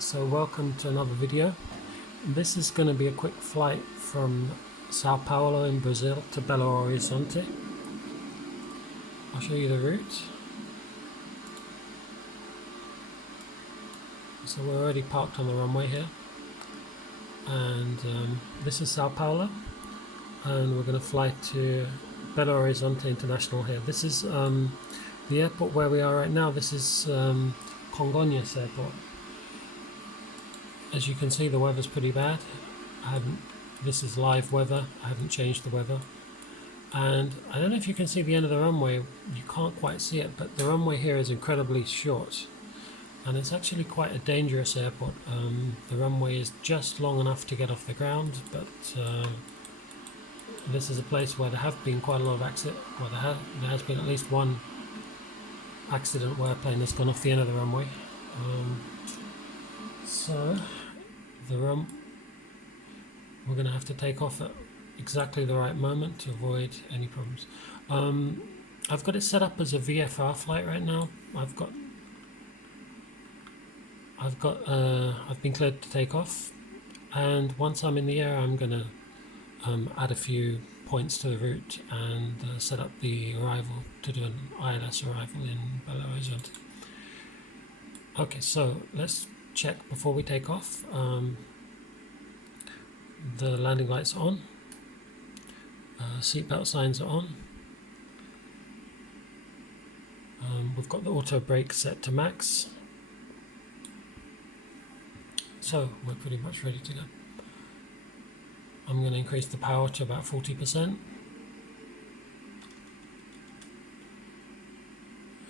So welcome to another video. This is going to be a quick flight from Sao Paulo in Brazil to Belo Horizonte. I'll show you the route. So we're already parked on the runway here, and this is Sao Paulo, and we're going to fly to Belo Horizonte International here. This is the airport where we are right now. This is Congonhas Airport. As you can see, the weather's pretty bad. This is live weather. I haven't changed the weather. And I don't know if you can see the end of the runway. You can't quite see it, but the runway here is incredibly short. And it's actually quite a dangerous airport. The runway is just long enough to get off the ground, but this is a place where there have been quite a lot of accidents. Well, there has been at least one accident where a plane has gone off the end of the runway. So we're going to have to take off at exactly the right moment to avoid any problems. I've got it set up as a VFR flight right now. I've been cleared to take off, and once I'm in the air, I'm going to add a few points to the route and set up the arrival to do an ILS arrival in Belo Horizonte. Okay, so let's check before we take off. The landing lights are on, seatbelt signs are on, we've got the auto brake set to max, so we're pretty much ready to go. I'm going to increase the power to about 40%.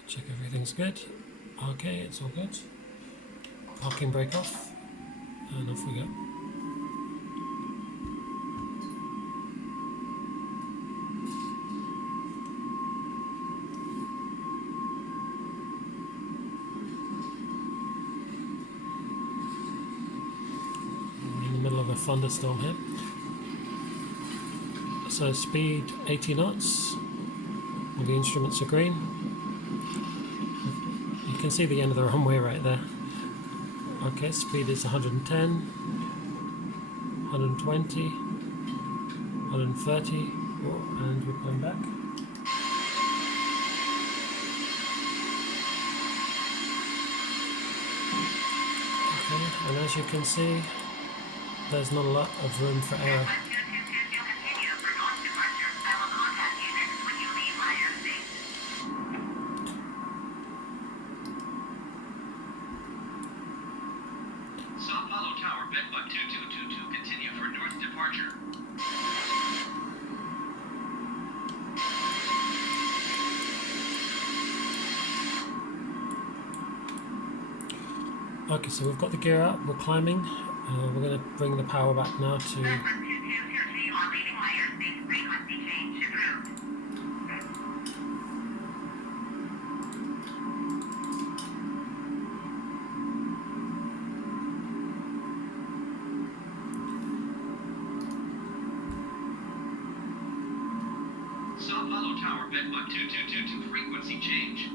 Check everything's good. Okay, it's all good. Parking brake off, and off we go. We're in the middle of a thunderstorm here. So speed 80 knots, all the instruments are green. You can see the end of the runway right there. Okay, speed is 110, 120, 130, and we're going back. Okay, and as you can see, there's not a lot of room for error. Sao Paulo Tower, Bedbug 2222, continue for north departure. Okay, so we've got the gear up, we're climbing. We're going to bring the power back now to... Sao Paulo Tower, Bedbug 2222, frequency change.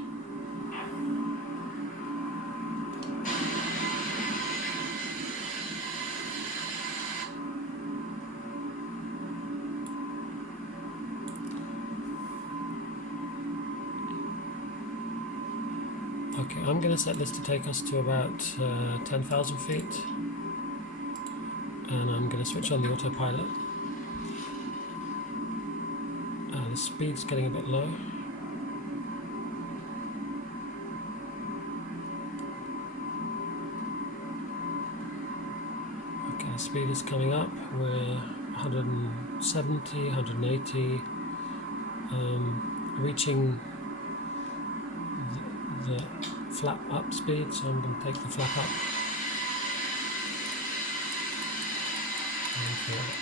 Okay, I'm going to set this to take us to about 10,000 feet, and I'm going to switch on the autopilot. The speed's getting a bit low. Okay, the speed is coming up. We're 170, 180, reaching the flap up speed, so I'm going to take the flap up and forward.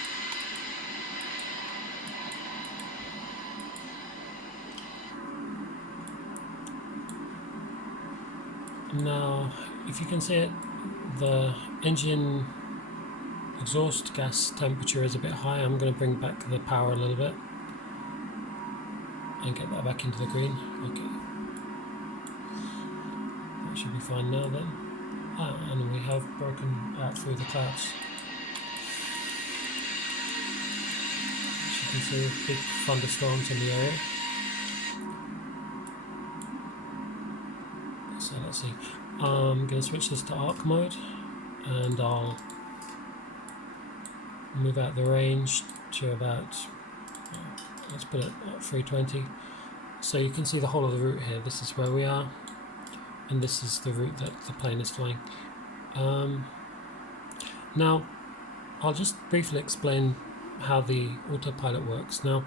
Now, if you can see it, the engine exhaust gas temperature is a bit high. I'm going to bring back the power a little bit and get that back into the green. Okay, that should be fine now then. And we have broken out through the clouds. As you can see, big thunderstorms in the area. So let's see. I'm going to switch this to arc mode, and I'll move out the range to about, let's put it at 320. So you can see the whole of the route here. This is where we are, and this is the route that the plane is flying. Now, I'll just briefly explain how the autopilot works. Now,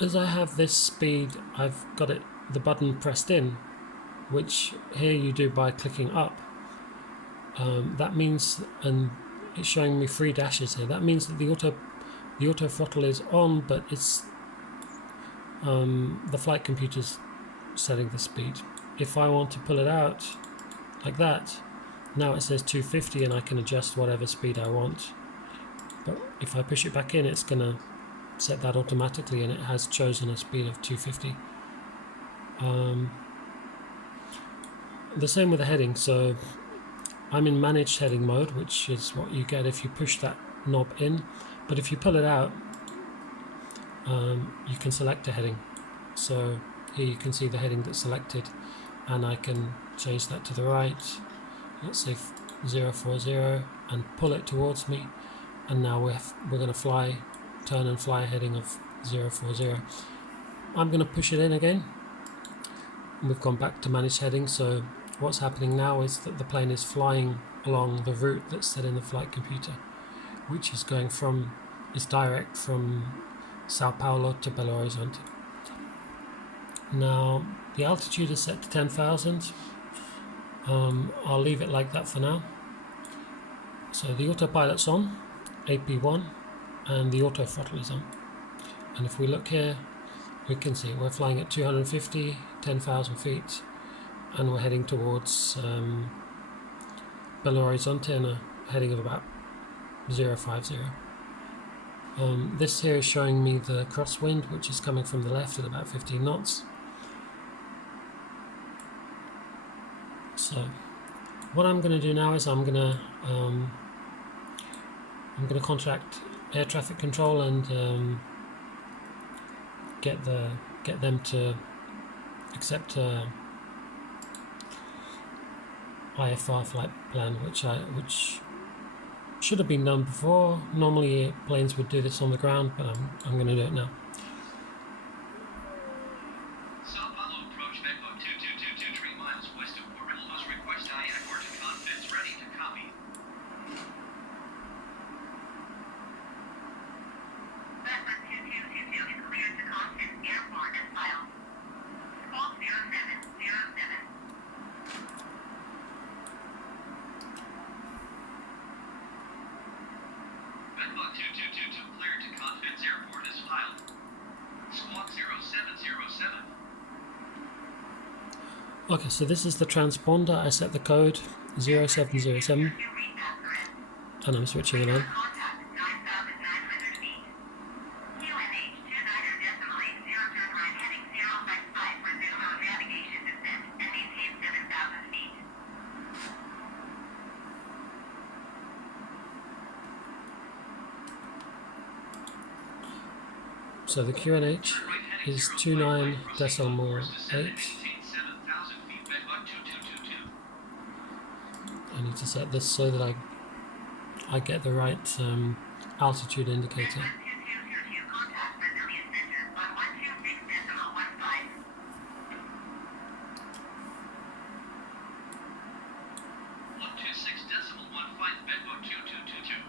as I have this speed, I've got the button pressed in, which here you do by clicking up. That means, and it's showing me 3 dashes here. That means that the auto throttle is on, but it's the flight computer's setting the speed. If I want to pull it out like that, now it says 250, and I can adjust whatever speed I want. But if I push it back in, it's going to set that automatically, and it has chosen a speed of 250. The same with the heading. So I'm in managed heading mode, which is what you get if you push that knob in. But if you pull it out, you can select a heading. So here you can see the heading that's selected, and I can change that to the right. Let's say 040, and pull it towards me. And now we're going to turn and fly a heading of 040. I'm going to push it in again. We've gone back to managed heading. So what's happening now is that the plane is flying along the route that's set in the flight computer, which is direct from Sao Paulo to Belo Horizonte. Now the altitude is set to 10,000. I'll leave it like that for now. So the autopilot's on, AP1, and the auto throttle is on. And if we look here, we can see we're flying at 250, 10,000 feet, and we're heading towards Belo Horizonte in a heading of about 050. This here is showing me the crosswind, which is coming from the left at about 15 knots. So what I'm going to do now is I'm going to contact air traffic control and get them to accept IFR flight plan, which should have been done before. Normally planes would do this on the ground, but I'm going to do it now. Sao Paulo approach Bedbug 2222 3 miles west of Morelos. Request IFR to confidence. Ready to copy. Bedbug 2222 is cleared to confidence airport and file. Squawk 0707. Bedbug 2222 cleared to confidence airport is filed. Squawk 0707. Okay, so this is the transponder. I set the code 0707, and I'm switching it on. Contact 9,900 feet. QNH 29.0 turn right heading 055. Resume on navigation descent and maintain 7,000 feet. So the QNH is 29.8. I need to set this so that I get the right altitude indicator. Bedbug 2222 contact Brazilian Center on 126.15. 126.15 Bedbug 2222.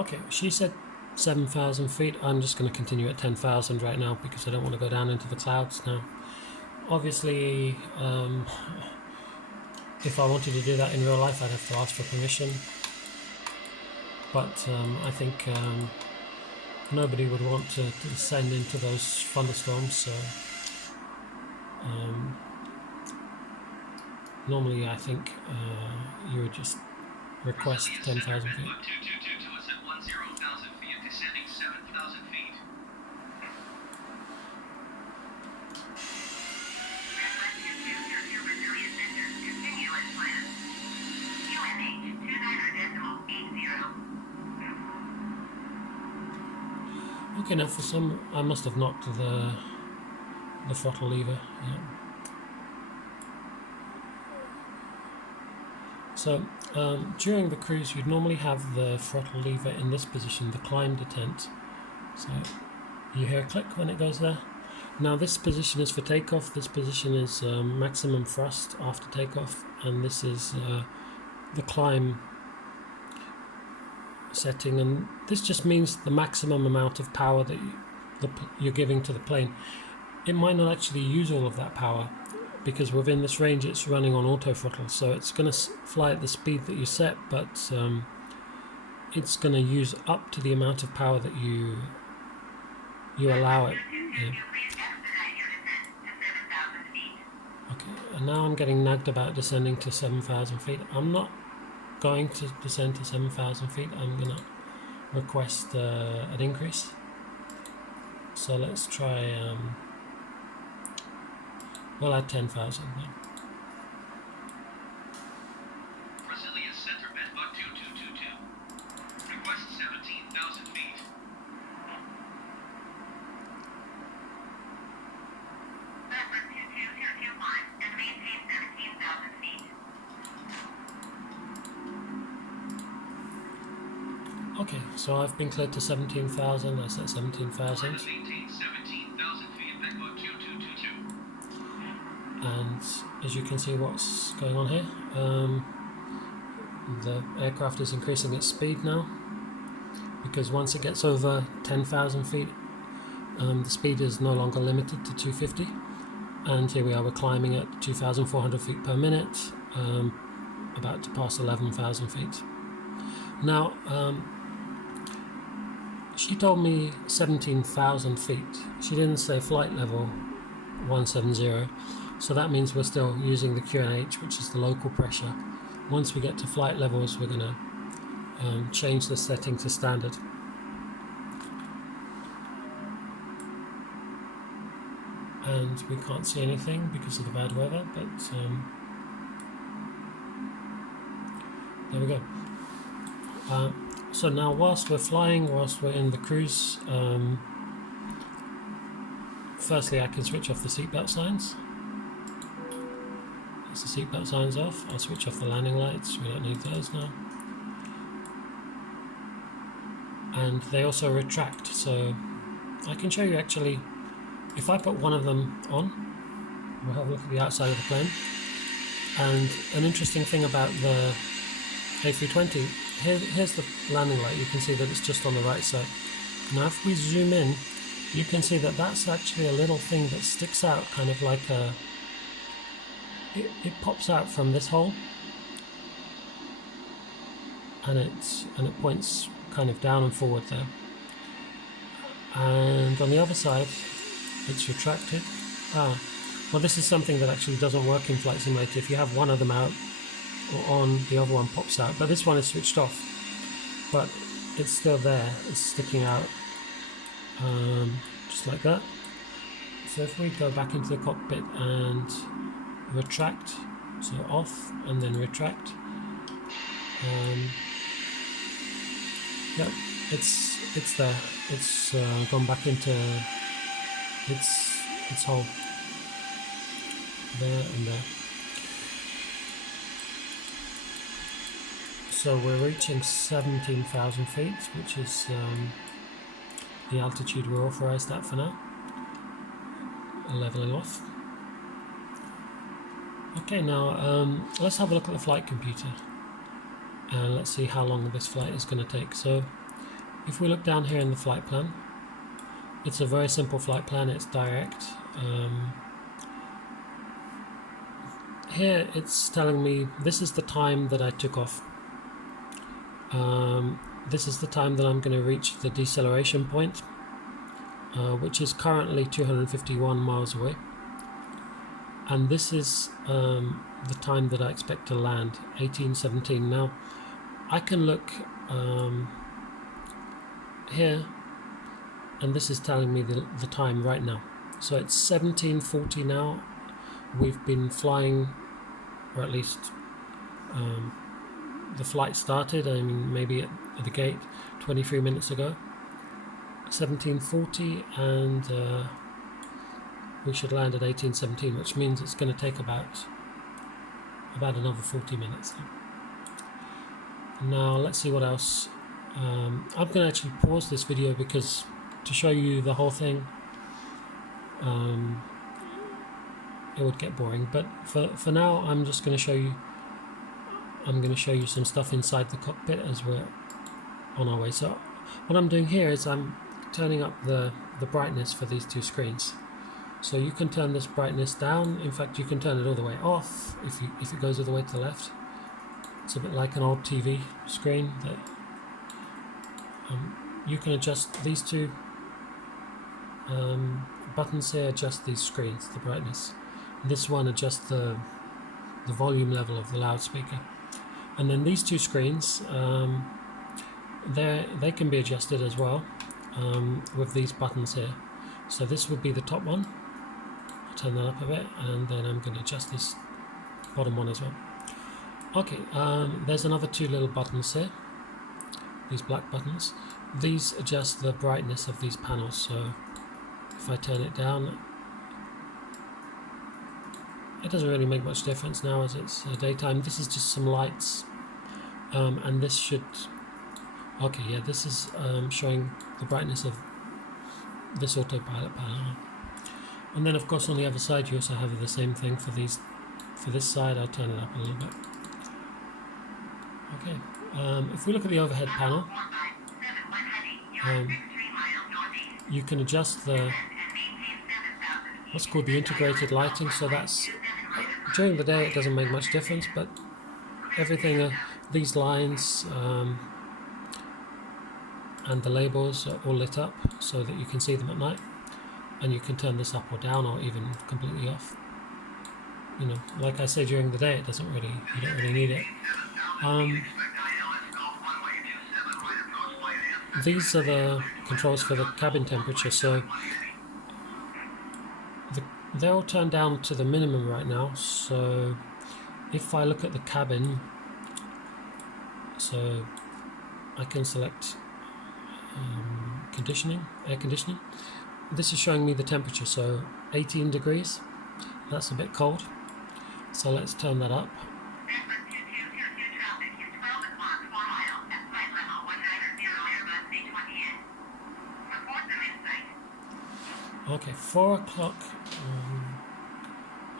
Okay, she said 7,000 feet. I'm just going to continue at 10,000 right now because I don't want to go down into the clouds now. Obviously, if I wanted to do that in real life, I'd have to ask for permission. But I think nobody would want to descend into those thunderstorms. So normally, I think you would just request 10,000 feet. Bedbug 2222 is at 10,000 feet, descending 7,000 feet. Bedbug 2222 Okay, now for some, I must have knocked the throttle lever. Yeah. So during the cruise, you'd normally have the throttle lever in this position, the climb detent. So you hear a click when it goes there. Now this position is for takeoff. This position is maximum thrust after takeoff, and this is the climb setting, and this just means the maximum amount of power that you're giving to the plane. It might not actually use all of that power, because within this range it's running on auto throttle, so it's going to fly at the speed that you set, but it's going to use up to the amount of power that you allow it. Yeah. Okay, and now I'm getting nagged about descending to 7,000 feet. I'm not going to descend to 7,000 feet. I'm going to request an increase. So let's try, we'll add 10,000 then. Brasilia Center, Bedbug 2222. Request 17,000 feet. Bedbug 22221 and maintain 17,000 feet. Okay, so I've been cleared to 17,000. I set 17,000. Maintain 17,000 feet, Bedbug 2222. And as you can see, what's going on here, the aircraft is increasing its speed now, because once it gets over 10,000 feet, the speed is no longer limited to 250, and here we are, we're climbing at 2,400 feet per minute, about to pass 11,000 feet. Now, she told me 17,000 feet. She didn't say flight level 170. So that means we're still using the QNH, which is the local pressure. Once we get to flight levels, we're going to change the setting to standard. And we can't see anything because of the bad weather, but there we go. So now whilst we're flying, whilst we're in the cruise, firstly I can switch off the seatbelt signs. As the seatbelt signs off, I'll switch off the landing lights, we don't need those now. And they also retract, so I can show you actually, if I put one of them on, we'll have a look at the outside of the plane. And an interesting thing about the A320, here's the landing light, you can see that it's just on the right side. Now if we zoom in, you can see that that's actually a little thing that sticks out, kind of like a, it pops out from this hole, and it points kind of down and forward there. And on the other side, it's retracted. Well, this is something that actually doesn't work in Flight Simulator. If you have one of them out or on, the other one pops out. But this one is switched off, but it's still there. It's sticking out, just like that. So if we go back into the cockpit and retract, so off and then retract, yeah, it's there. It's gone back into its hole. There and there. So we're reaching 17,000 feet, which is the altitude we're authorized at for now. Leveling off. Okay, now let's have a look at the flight computer and let's see how long this flight is going to take. So if we look down here in the flight plan, it's a very simple flight plan, it's direct. Here it's telling me this is the time that I took off. This is the time that I'm going to reach the deceleration point, which is currently 251 miles away. And this is the time that I expect to land, 18:17. Now, I can look here, and this is telling me the time right now. So it's 17:40 now. We've been flying, or at least the flight started, I mean maybe at the gate 23 minutes ago. 1740, and we should land at 1817, which means it's going to take about another 40 minutes. Now let's see what else. I'm going to actually pause this video because to show you the whole thing, it would get boring. But for now, I'm just going to show you. I'm going to show you some stuff inside the cockpit as we're on our way. So what I'm doing here is I'm turning up the brightness for these two screens. So you can turn this brightness down. In fact, you can turn it all the way off if it goes all the way to the left. It's a bit like an old TV screen that you can adjust. These two buttons here adjust these screens, the brightness. This one adjusts the volume level of the loudspeaker. And then these two screens, they can be adjusted as well with these buttons here. So this would be the top one. I'll turn that up a bit, and then I'm going to adjust this bottom one as well. Okay, there's another two little buttons here, these black buttons. These adjust the brightness of these panels, so if I turn it down, it doesn't really make much difference now as it's daytime. This is just some lights, and this should, okay, yeah, this is showing the brightness of this autopilot panel. And then of course on the other side you also have the same thing for these. For this side, I'll turn it up a little bit. Okay, if we look at the overhead panel, you can adjust the what's called the integrated lighting. So that's during the day it doesn't make much difference, but everything, these lines and the labels are all lit up so that you can see them at night, and you can turn this up or down or even completely off. You know, like I say, during the day it doesn't really, you don't really need it. These are the controls for the cabin temperature, so they're all turned down to the minimum right now. So if I look at the cabin, so I can select conditioning, air conditioning. This is showing me the temperature, so 18 degrees. That's a bit cold, so let's turn that up. Okay, 4 o'clock.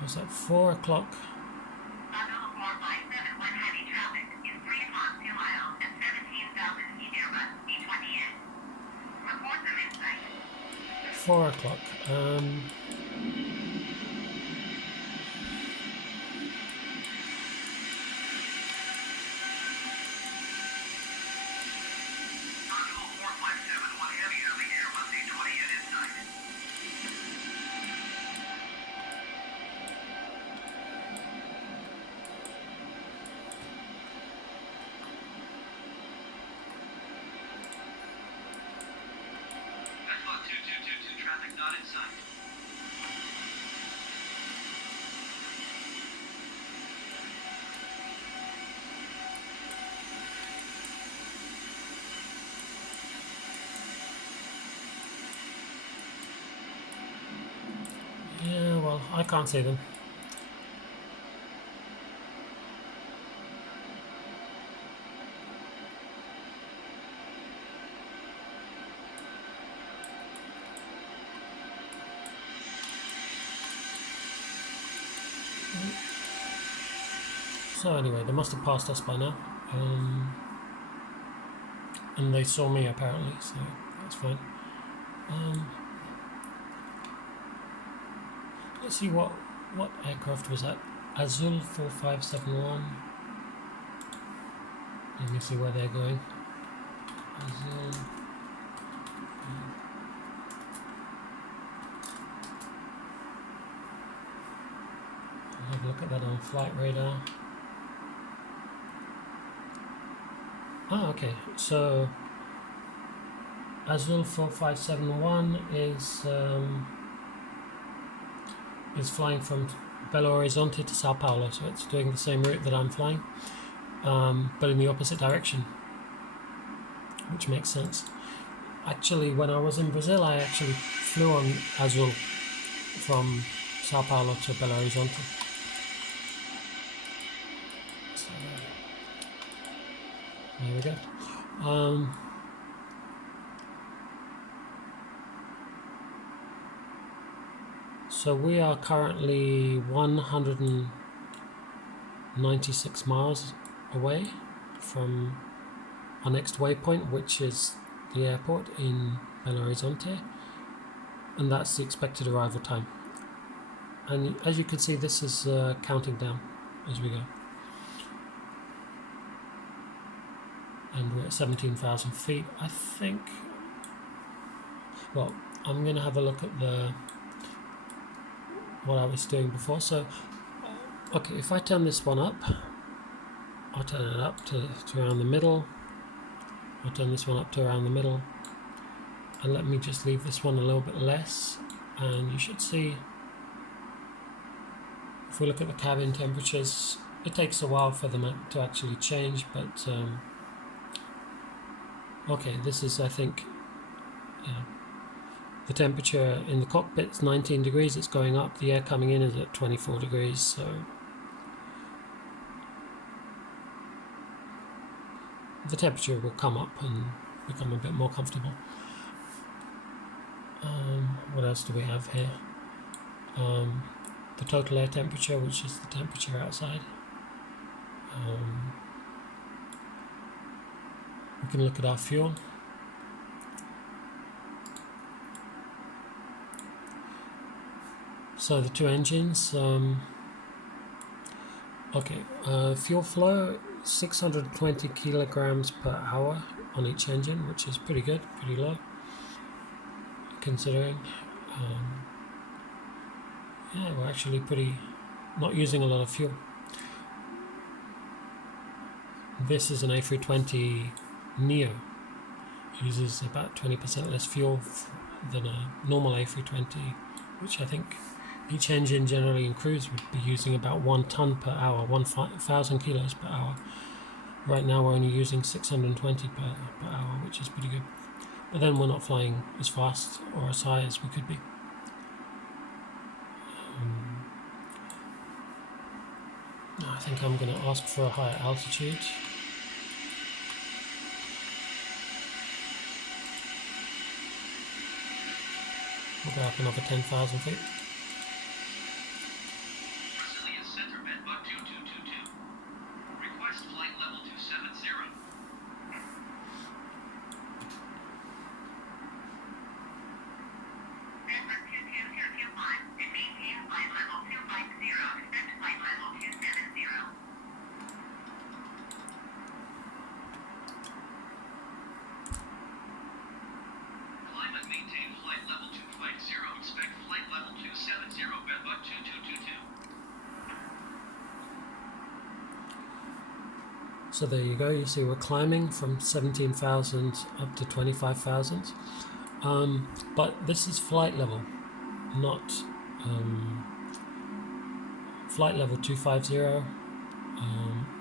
Was that 4 o'clock? 4 o'clock. Not in sight. Yeah, well, I can't see them. So anyway, they must have passed us by now, and they saw me apparently, so that's fine. Let's see what aircraft was that. Azul 4571. Let me see where they're going. Azul. I'll have a look at that on flight radar. Ah, okay, so Azul 4571 is flying from Belo Horizonte to Sao Paulo, so it's doing the same route that I'm flying, but in the opposite direction, which makes sense. Actually, when I was in Brazil, I actually flew on Azul from Sao Paulo to Belo Horizonte. So, there we go. So we are currently 196 miles away from our next waypoint, which is the airport in Belo Horizonte, and that's the expected arrival time. And as you can see, this is counting down as we go. And we're at 17,000 feet, I think. Well, I'm going to have a look at what I was doing before. So, okay, if I turn this one up, I'll turn it up to around the middle. I'll turn this one up to around the middle. And let me just leave this one a little bit less. And you should see, if we look at the cabin temperatures, it takes a while for them to actually change, but okay, this is, I think, the temperature in the cockpit is 19 degrees, it's going up, the air coming in is at 24 degrees, so the temperature will come up and become a bit more comfortable. What else do we have here? The total air temperature, which is the temperature outside. We can look at our fuel. So the two engines, fuel flow 620 kilograms per hour on each engine, which is pretty good, pretty low considering. Yeah, we're actually not using a lot of fuel. This is an A320neo. It uses about 20% less fuel than a normal A320, which I think each engine generally in cruise would be using about 1 ton per hour, 1,000 kilos per hour. Right now we're only using 620 per hour, which is pretty good. But then we're not flying as fast or as high as we could be. I think I'm going to ask for a higher altitude. We'll go up another 10,000 feet. Brazilian Center, Bedbug 2222. Request flight level 270. Bedbug 22021 and maintain flight level 250. Expect flight level 270. Climate maintain flight level 250. Expect flight level 270. Bedbug 2222. So there you go, you see we're climbing from 17,000 up to 25,000. But this is flight level, not flight level 250.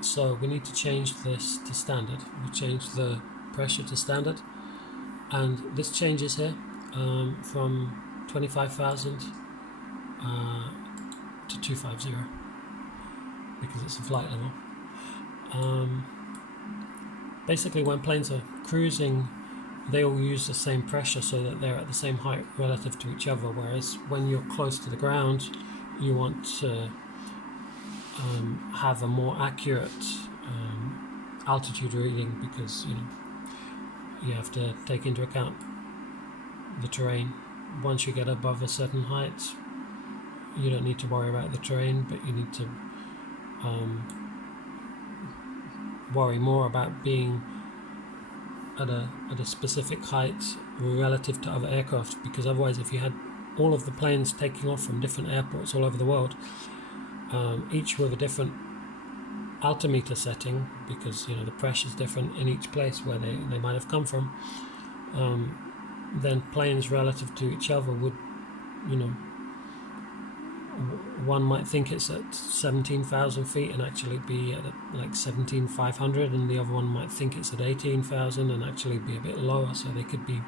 So we need to change this to standard. We'll change the pressure to standard. And this changes here from 25,000 to 250 because it's a flight level. Basically, when planes are cruising, they all use the same pressure so that they're at the same height relative to each other, whereas when you're close to the ground, you want to have a more accurate altitude reading, because you have to take into account the terrain. Once you get above a certain height, you don't need to worry about the terrain, but you need to worry more about being at a specific height relative to other aircraft, because otherwise, if you had all of the planes taking off from different airports all over the world, each with a different altimeter setting, because the pressure is different in each place where they might have come from, then planes relative to each other would one might think it's at 17,000 feet and actually be at like 17,500, and the other one might think it's at 18,000 and actually be a bit lower, so they could be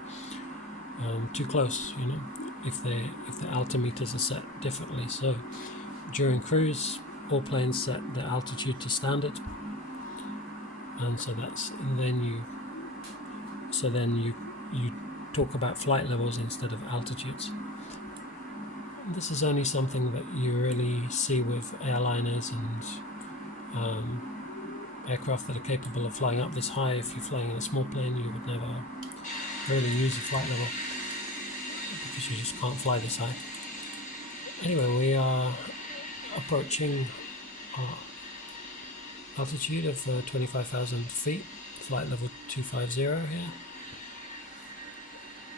too close, you know, if the altimeters are set differently. So during cruise, all planes set their altitude to standard, and so then you talk about flight levels instead of altitudes. This is only something that you really see with airliners and aircraft that are capable of flying up this high. If you're flying in a small plane, you would never really use the flight level because you just can't fly this high. Anyway, we are approaching our altitude of 25,000 feet, flight level 250 here,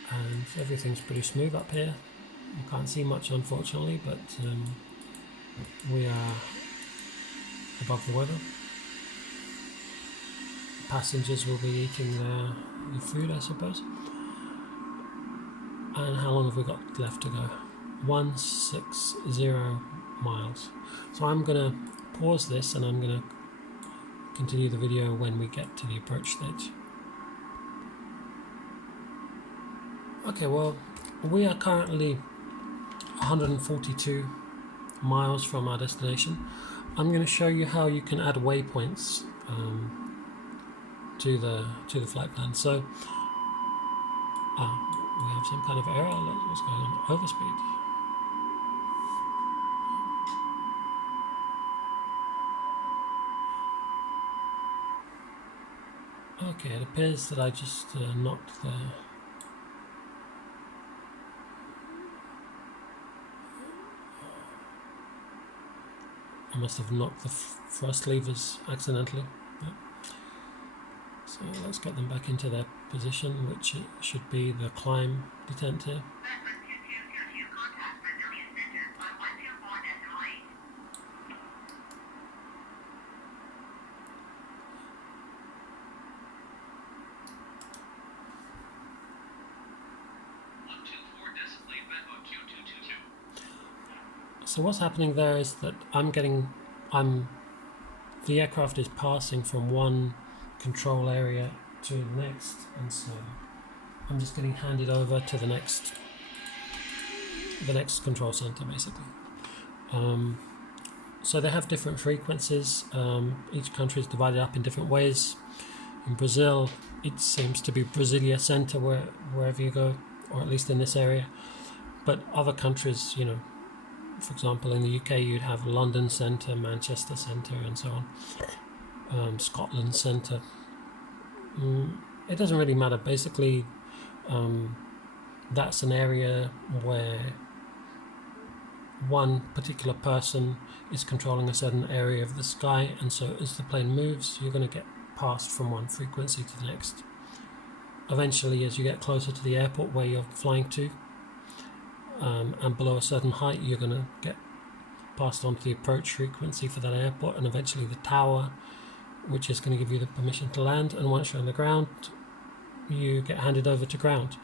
and everything's pretty smooth up here. You can't see much, unfortunately, but we are above the weather. Passengers will be eating their food, I suppose. And how long have we got left to go? 160 miles. So I'm going to pause this and I'm going to continue the video when we get to the approach stage. Okay, well, we are currently 142 miles from our destination. I'm going to show you how you can add waypoints to the flight plan. So we have some kind of error. What's going on? Overspeed. Okay, it appears that I just knocked the I must have knocked the thrust levers accidentally. Yep. So let's get them back into their position, which it should be the climb detent here. So what's happening there is that the aircraft is passing from one control area to the next, and so I'm just getting handed over to the next control center, basically. So they have different frequencies. Each country is divided up in different ways. In Brazil, it seems to be Brasilia Center wherever you go, or at least in this area. But other countries, you know, for example, in the UK, you'd have London Centre, Manchester Centre, and so on. Scotland Centre. It doesn't really matter. Basically, that's an area where one particular person is controlling a certain area of the sky, and so as the plane moves, you're going to get passed from one frequency to the next. Eventually, as you get closer to the airport where you're flying to, and below a certain height, you're going to get passed on to the approach frequency for that airport, and eventually the tower, which is going to give you the permission to land. And once you're on the ground, you get handed over to ground.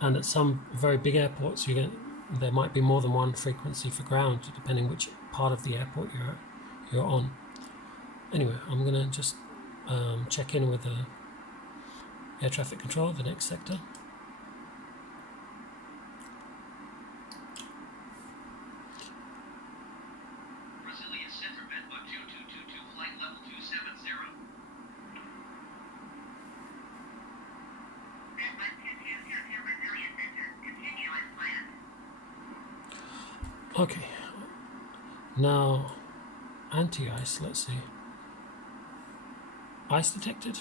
And at some very big airports, there might be more than one frequency for ground, depending which part of the airport you're on. Anyway, I'm going to just check in with the air traffic control, the next sector. Brasilia Center, Bedbug 2222, flight level 270. Bedbug 2222, Brasilia Center. Continue as planned. Okay. Now, anti-ice, let's see. Ice detected?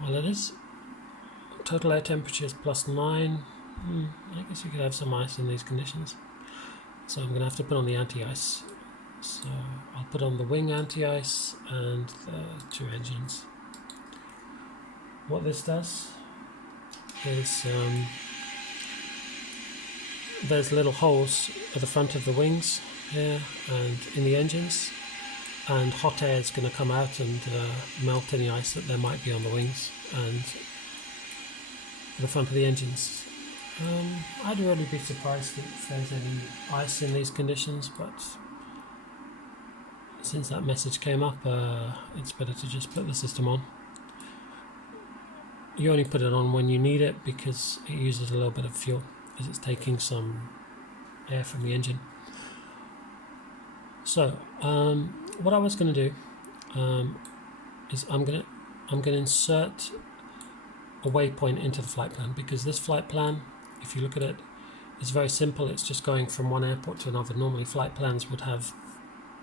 Well, it is. Total air temperature is +9. I guess you could have some ice in these conditions. So I'm going to have to put on the anti-ice. So I'll put on the wing anti-ice and the two engines. What this does is there's little holes at the front of the wings here and in the engines, and hot air is going to come out and melt any ice that there might be on the wings and the front of the engines. I'd really be surprised if there's any ice in these conditions, but since that message came up, it's better to just put the system on. You only put it on when you need it because it uses a little bit of fuel as it's taking some air from the engine. So what I was going to do is I'm going to insert a waypoint into the flight plan, because this flight plan, if you look at it, is very simple. It's just going from one airport to another. Normally flight plans would have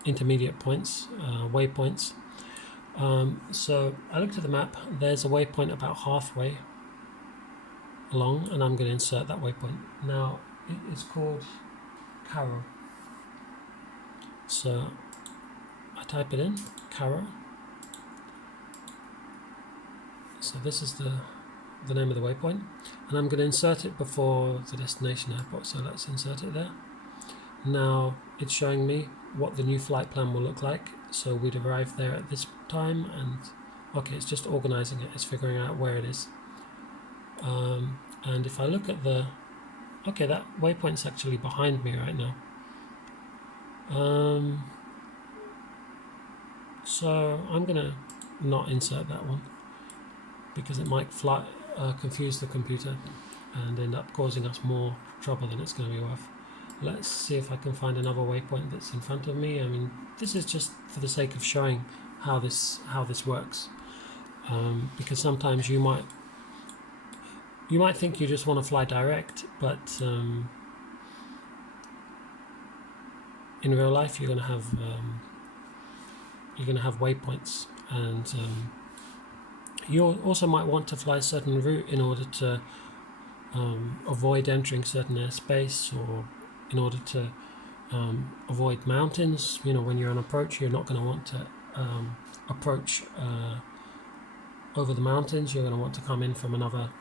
intermediate points, waypoints. So I looked at the map. There's a waypoint about halfway along, and I'm going to insert that waypoint. Now it is called Caro. So I type it in, Caro. So this is the name of the waypoint, and I'm going to insert it before the destination airport. So let's insert it there. Now it's showing me what the new flight plan will look like. So we'd arrive there at this time, and okay, it's just organizing it. It's figuring out where it is. And if I look at the, okay, that waypoint's actually behind me right now. So I'm gonna not insert that one because it might confuse the computer and end up causing us more trouble than it's going to be worth. Let's see if I can find another waypoint that's in front of me. I mean, this is just for the sake of showing how this works, because sometimes you might think you just want to fly direct, but in real life you're going to have waypoints, and you also might want to fly a certain route in order to avoid entering certain airspace, or in order to avoid mountains. You know, when you're on approach, you're not going to want to approach over the mountains. You're going to want to come in from another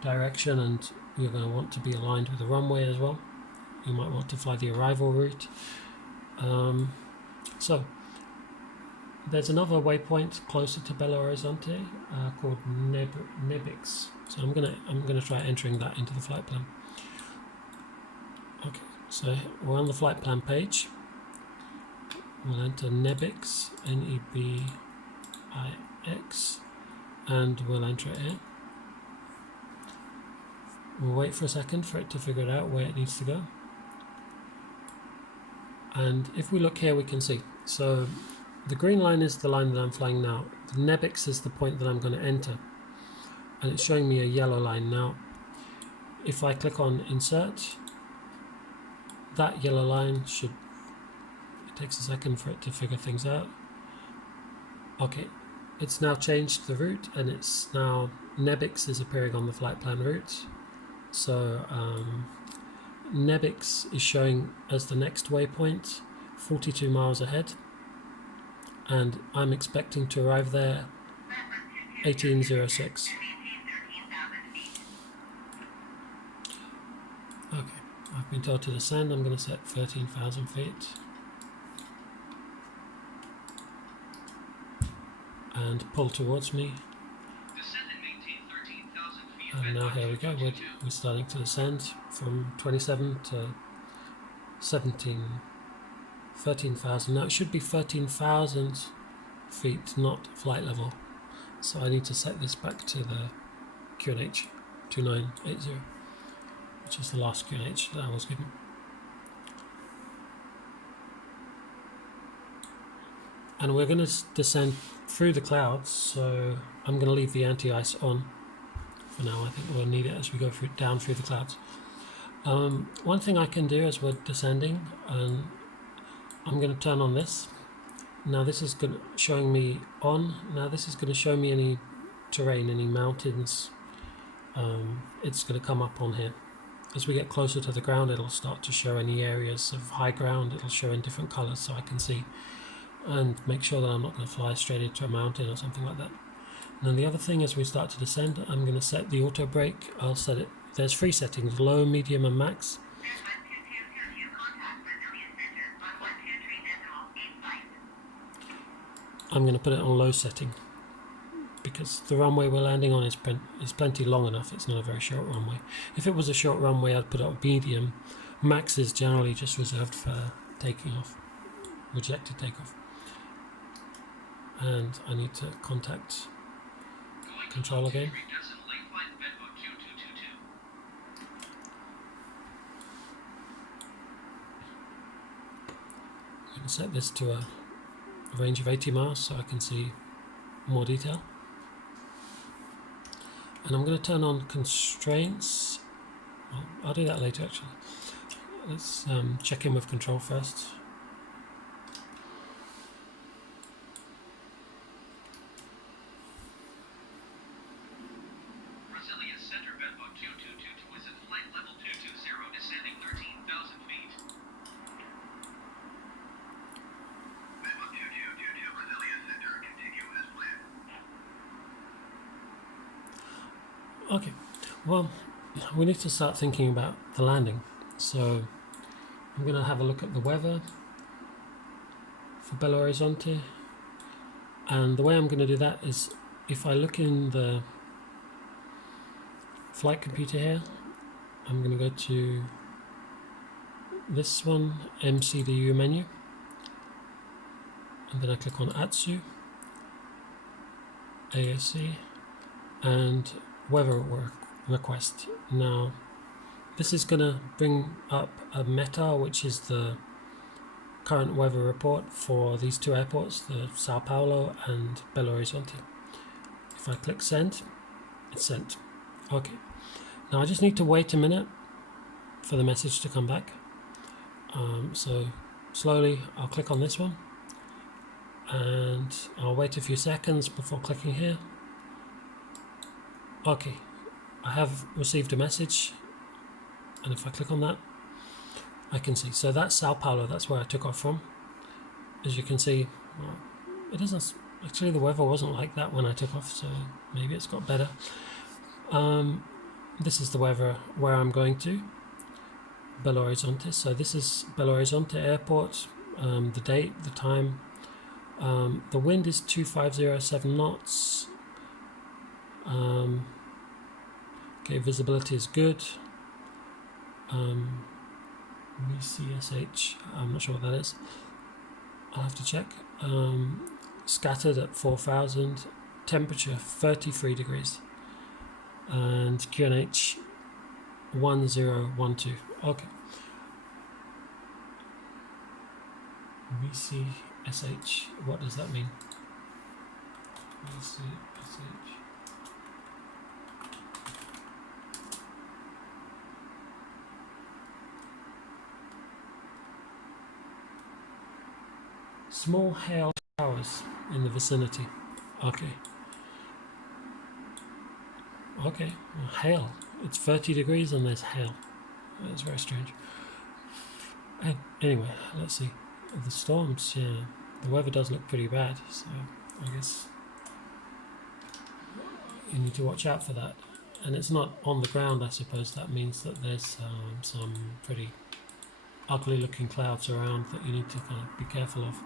direction, and you're going to want to be aligned with the runway as well. You might want to fly the arrival route. So there's another waypoint closer to Belo Horizonte called nebex. So I'm gonna try entering that into the flight plan. Okay, so we're on the flight plan page. We'll enter nebex, Nebix, and we'll enter it here. We'll wait for a second for it to figure it out where it needs to go. And if we look here, we can see. So the green line is the line that I'm flying now. The nebex is the point that I'm going to enter. And it's showing me a yellow line now. If I click on insert, that yellow line it takes a second for it to figure things out. Okay, it's now changed the route, and it's now nebex is appearing on the flight plan route. So nebex is showing as the next waypoint, 42 miles ahead, and I'm expecting to arrive there 1806. Okay, I've been told to descend. I'm going to set 13,000 feet. And pull towards me. Descend and maintain 13,000 feet. And now here we go. We're starting to descend from 27 to 17. 13,000. Now it should be 13,000 feet, not flight level. So I need to set this back to the QNH 2980, which is the last QNH that I was given. And we're going to descend through the clouds, so I'm going to leave the anti-ice on for now. I think we'll need it as we go down through the clouds. One thing I can do as we're descending, and I'm going to turn on this. Now this is showing me on. Now this is going to show me any terrain, any mountains. It's going to come up on here. As we get closer to the ground, it'll start to show any areas of high ground. It'll show in different colors so I can see and make sure that I'm not going to fly straight into a mountain or something like that. And then the other thing, as we start to descend, I'm going to set the auto brake. I'll set it. There's 3 settings: low, medium, and max. I'm going to put it on low setting because the runway we're landing on is plenty long enough. It's not a very short runway. If it was a short runway, I'd put it medium. Max is generally just reserved for taking off, rejected takeoff. And I need to contact control again. I'm going to set this to a range of 80 miles so I can see more detail. And I'm going to turn on constraints. Well, I'll do that later actually. Let's check in with control first. Brazilian Center Bedbug 2222 is at flight level 220, descending 13,000 feet. Bedbug 2222, Brazilian Center, continue as planned. Okay, well, we need to start thinking about the landing. So I'm going to have a look at the weather for Belo Horizonte. And the way I'm going to do that is if I look in the flight computer here, I'm going to go to this one, MCDU menu. And then I click on ATSU, ASC, and weather request. Now, this is going to bring up a meta, which is the current weather report for these two airports, the Sao Paulo and Belo Horizonte. If I click send, it's sent. Okay. Now I just need to wait a minute for the message to come back. So slowly I'll click on this one and I'll wait a few seconds before clicking here. Okay, I have received a message, and if I click on that, I can see. So that's Sao Paulo, that's where I took off from. As you can see, well, it doesn't, actually the weather wasn't like that when I took off, so maybe it's got better. This is the weather where I'm going to, Belo Horizonte. So this is Belo Horizonte Airport, the date, the time. The wind is 2507 knots. Okay, visibility is good. VCSH, I'm not sure what that is. I'll have to check. Scattered at 4000, temperature 33 degrees, and QNH 1012. Okay. VCSH, what does that mean? VCSH. Small hail showers in the vicinity. Okay. Okay. Well, hail. It's 30 degrees and there's hail. That's very strange. And anyway, let's see. The storms, yeah. The weather does look pretty bad, so I guess you need to watch out for that. And it's not on the ground, I suppose. That means that there's some pretty ugly looking clouds around that you need to kind of be careful of.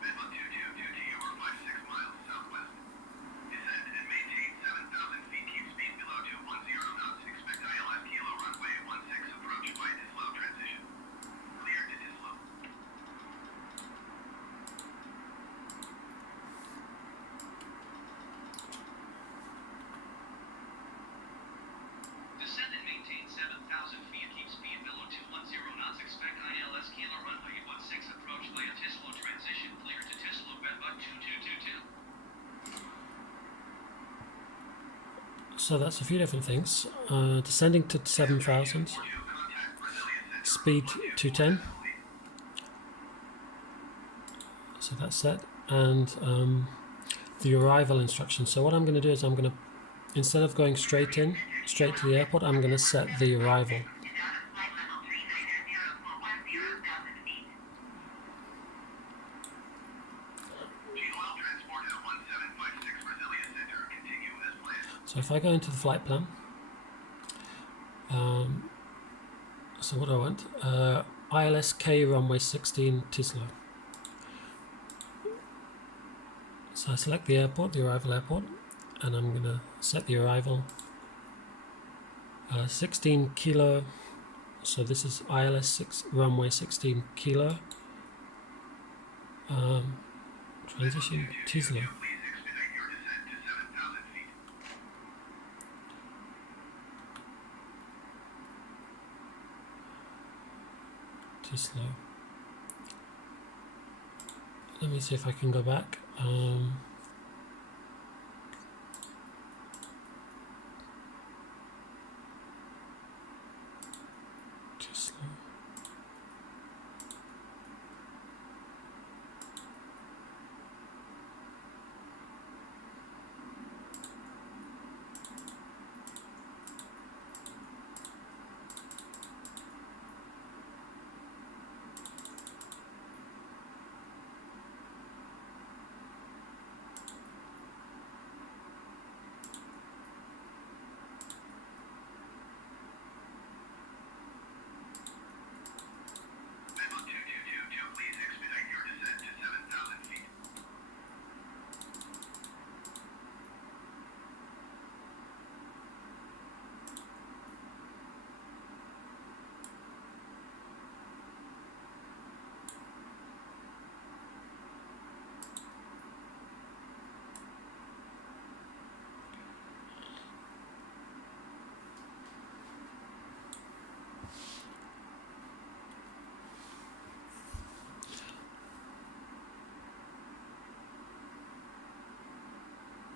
Bedbug 2222, you are 56 miles southwest. Descend and maintain 7,000 feet. Keep speed below 210 knots. Expect ILS Kilo runway 16 approach by slow transition. Clear to slow. Descend and maintain 7,000 feet. Keep speed below 210 knots. Expect ILS Kilo runway 16 approach by slow transition. Clear to slow. Bedbug 2222. So that's a few different things. Descending to 7,000, speed 210. So that's set. And the arrival instructions. So what I'm going to do is I'm going to, instead of going straight to the airport, I'm going to set the arrival. Is out of flight level 390 for 10,000 feet. G-Oil transport at 1756 Brazilian Center. Continue as planned. So if I go into the flight plan, so what do I want? ILSK runway 16 Tislo. So I select the airport, the arrival airport, and I'm going to set the arrival 16 kilo. So this is ILS 6 runway 16 kilo. Transition Tisla. Please expedite your descent to 7,000 feet. Too slow. Let me see if I can go back. Too slow. Memo 2222, please expedite your descent to 7,000 feet.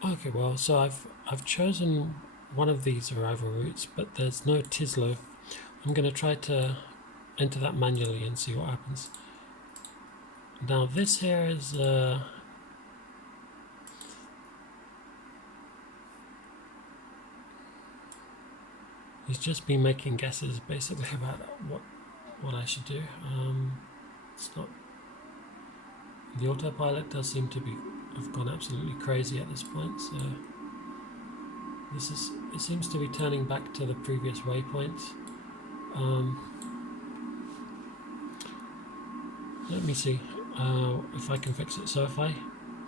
Okay, well, so I've chosen one of these arrival routes, but there's no Tislo. I'm going to try to enter that manually and see what happens. Now this here is he's just been making guesses basically about what I should do. It's not. The autopilot does seem to have gone absolutely crazy at this point. So it seems to be turning back to the previous waypoint. Let me see if I can fix it. So if I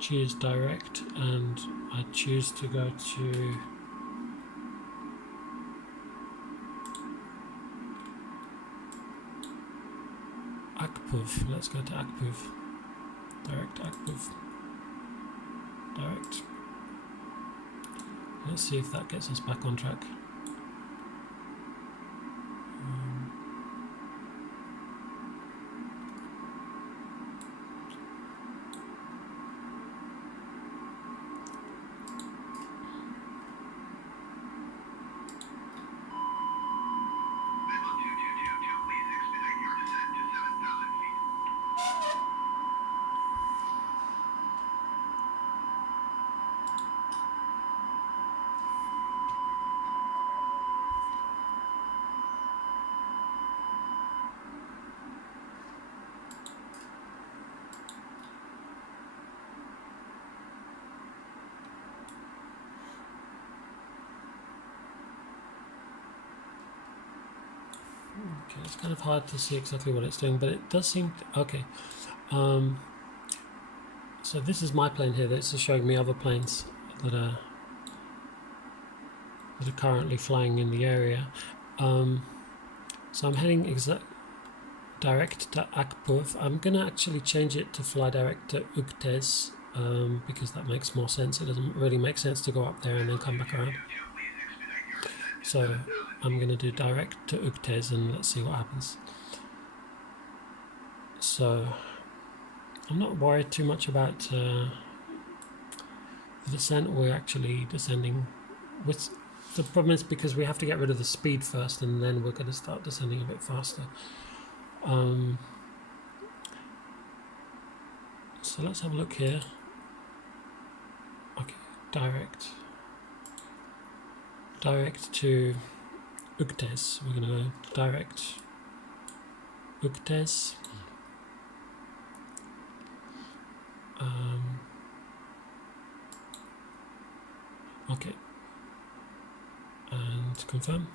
choose direct and I choose to go to Akpuv, let's go to Akpuv. Direct Akpuv. Direct. Let's see if that gets us back on track. Memo 2222, please expedite your descent to 7,000 feet. Okay, it's kind of hard to see exactly what it's doing, but it does seem okay. So this is my plane here. This is showing me other planes that are currently flying in the area. So I'm heading direct to Akpuv. I'm gonna actually change it to fly direct to Ugtes because that makes more sense. It doesn't really make sense to go up there and then come back around. So I'm going to do direct to Ugtes and let's see what happens. So I'm not worried too much about the descent. We're actually descending with the problem is because we have to get rid of the speed first and then we're going to start descending a bit faster. So let's have a look here. Okay, direct to Ugtes. We're going to go direct Ugtes. Okay, and confirm.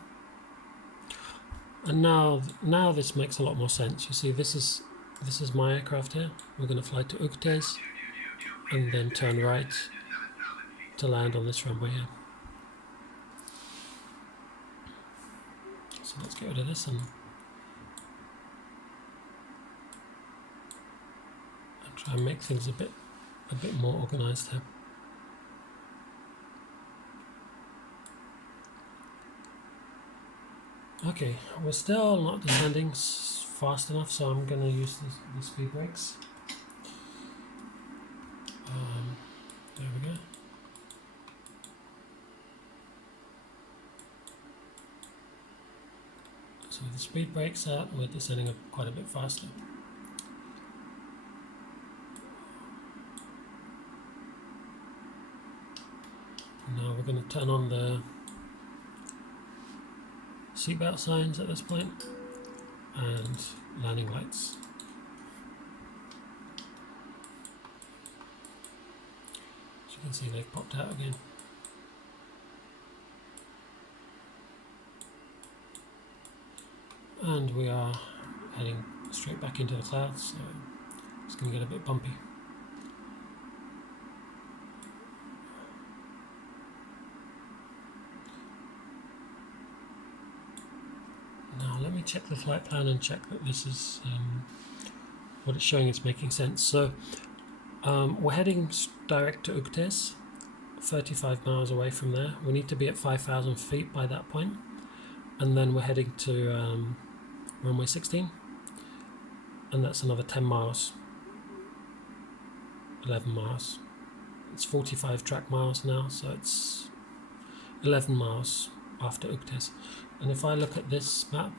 And now this makes a lot more sense. You see, this is my aircraft here. We're going to fly to Ugtes. and then turn right to 7,000 feet. to land on this runway here. So let's get rid of this and try and make things a bit more organized here. Okay, we're still not descending fast enough, so I'm going to use the speed brakes. There we go. So with the speed brakes out, we're descending quite a bit faster. Now we're going to turn on the seatbelt signs at this point and landing lights. As you can see, they've popped out again. And we are heading straight back into the clouds, so it's going to get a bit bumpy. Now let me check the flight plan and check that this is what it's showing is making sense. So we're heading direct to Uctes, 35 miles away from there. We need to be at 5,000 feet by that point, and then we're heading to runway 16, and that's another 10 miles, 11 miles. It's 45 track miles now, so it's 11 miles after Uctes. And if I look at this map,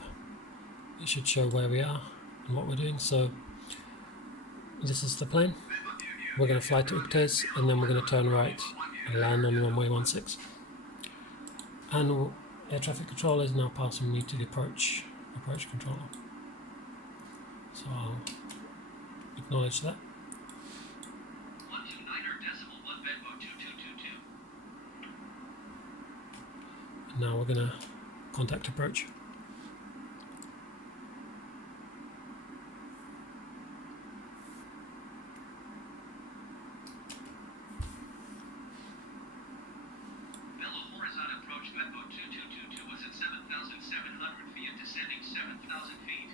it should show where we are and what we're doing. So this is the plane. We're going to fly to Uctes, and then we're going to turn right and land on runway 16. And air traffic control is now passing me to the approach controller. So I'll acknowledge that. 129.1 Bedbug 2222. And now we're going to contact approach. Belo Horizonte approach Bedbug 2222 was at 7,700 feet, descending 7,000 feet.